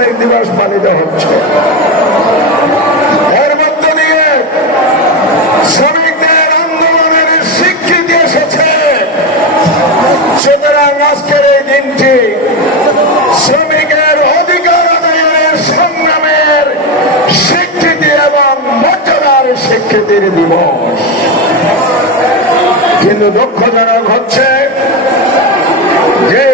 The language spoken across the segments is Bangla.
শ্রমিক দিবস পালিত হচ্ছে। এর মধ্য দিয়ে শ্রমিকদের আন্দোলনের স্বীকৃতি এসেছে। সুতরাং আজকের এই দিনটি শ্রমিকের সংগ্রামের এবং দিবস। কিন্তু দুঃখজনক হচ্ছে যে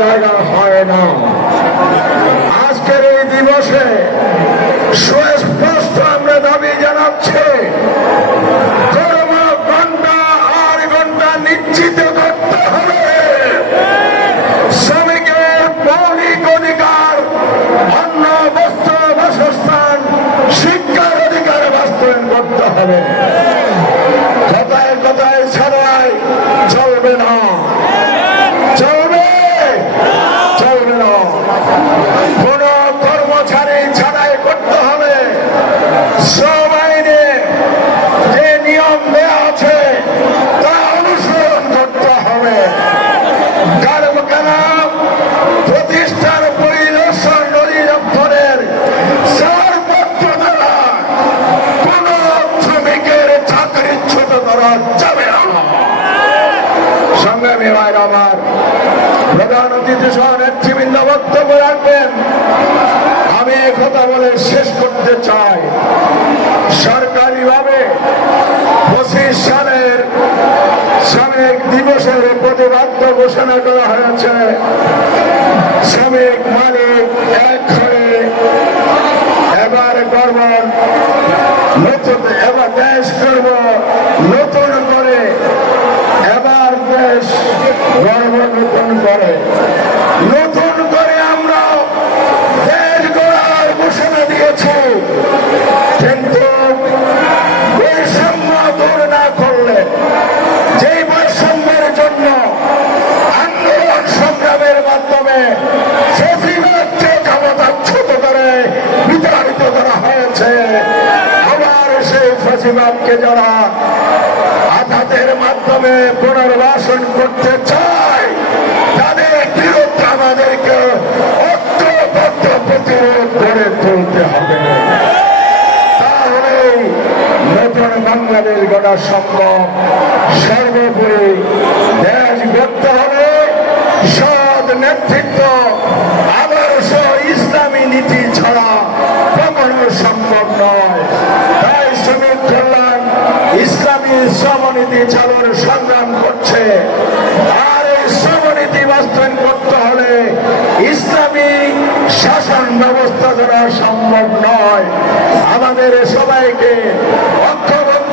জায়গা সংগ্রামী ভাইর আমার প্রধান অতিথি সহ নেতৃবৃন্দ বক্তব্য রাখবেন। আমি কথা বলে শেষ করতে চাই। সরকারিভাবে পঁচিশ সালের শ্রমিক দিবসের প্রতিবাদ্য ঘোষণা করা হয়েছে। শ্রমিক মালিক এক হয়ে এবার করব নতুন এবার দেশ করব নতুন করে এবার দেশ গর্ব নতুন করে নতুন করে আমরা দেশ গড়ার ঘোষণা দিয়েছি। কিন্তু বৈষম্য দূর না করলে, যেই বৈষম্যের জন্য আন্দোলন সংগ্রামের মাধ্যমে হয়েছে, আবার সেই যারা আঘাতের মাধ্যমে পুনর্বাসন করতে চায় বাংলাদেশ গড়া সম্ভব সর্বোপরি দেশ গড়তে হবে। সৎ নেতৃত্ব, আদর্শ ইসলামী নীতি ছাড়া কখনো সম্ভব নয়। তাই শ্রমিক কল্যাণ, ইসলামী শ্রমনীতি চালুর সংগ্রাম করছে। আর এই শ্রমনীতি বাস্তবায়ন করতে হলে ইসলামী শাসন ব্যবস্থা দ্বারা সম্ভব নয়। আমাদের সবাইকে ঐক্যবদ্ধ